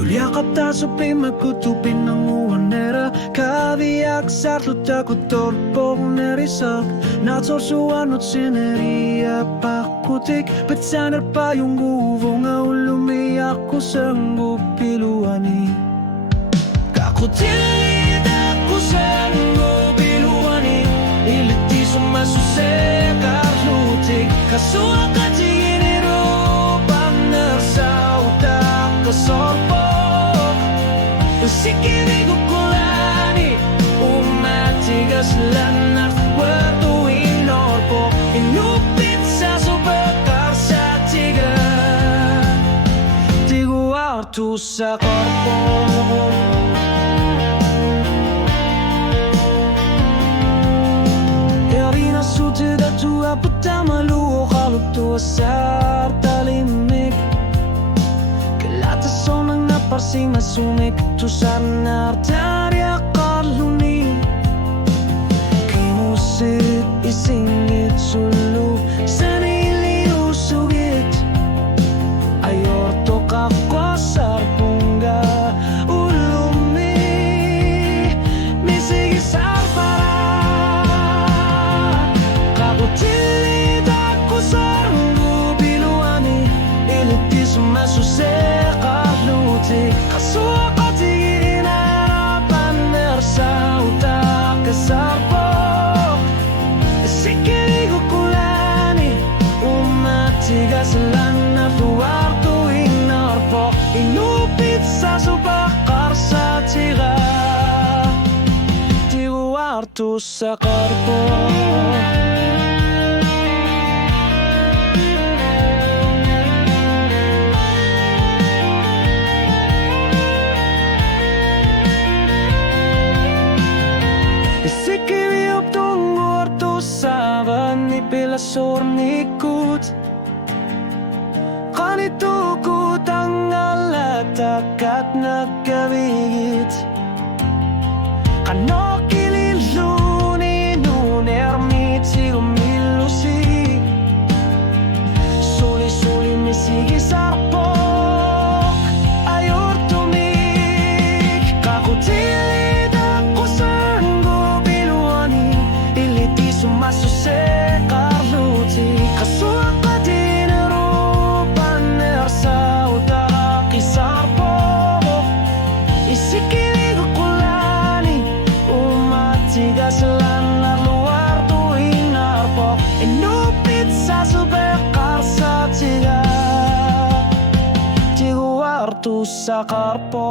Juliakap tasupin magkutupin ng uwanera Kaviyak sartuta kutorpok nerisak Natsorsuanot sineria pakutik Petsaner pa yung guvo nga ulumiyak ko sa ngupiluani Kakutilid ako sa ngupiluani Iliti sumasusek arlutik Kasuak at giniro panersa utak kasorpo Sikiri kukulani umatigas lang at wato inorpo Inupit sa subakar sa tiga Tiguarto sa korpo Erina sute da tua putama luo Kaluk tua sar talimik Kelata sonang naparsing masumik Tusar nartarya kaluni Kimusit isingit sulu Sanili usugit Ayorto kakwasar pungga ulumi Misigisar para Kakutilid ako sa ngubiluani Ilitis masusek arluti Kasuak at ginarapan Nersa utak kasarpo Sikiri kukulani umatigas lang na luar tuwing narpok Inupit sa subakar sa tira Tiguarto sa korpo Sikiriop tungorto saban ni pelasor nikut Kanitukut ang alatak at nagkabigit Kano kililuni nun ermit sigumilusi Suli-suli misigis arpok ayor tumik Kakutilid ako sa Sumasusek arluti Kasuak at dinero Panersa utak isarpo Isikiri kukulani umatigas lang na luar tuwing narpo Inupit sa subekar sa tiga Tiguarto sa karpo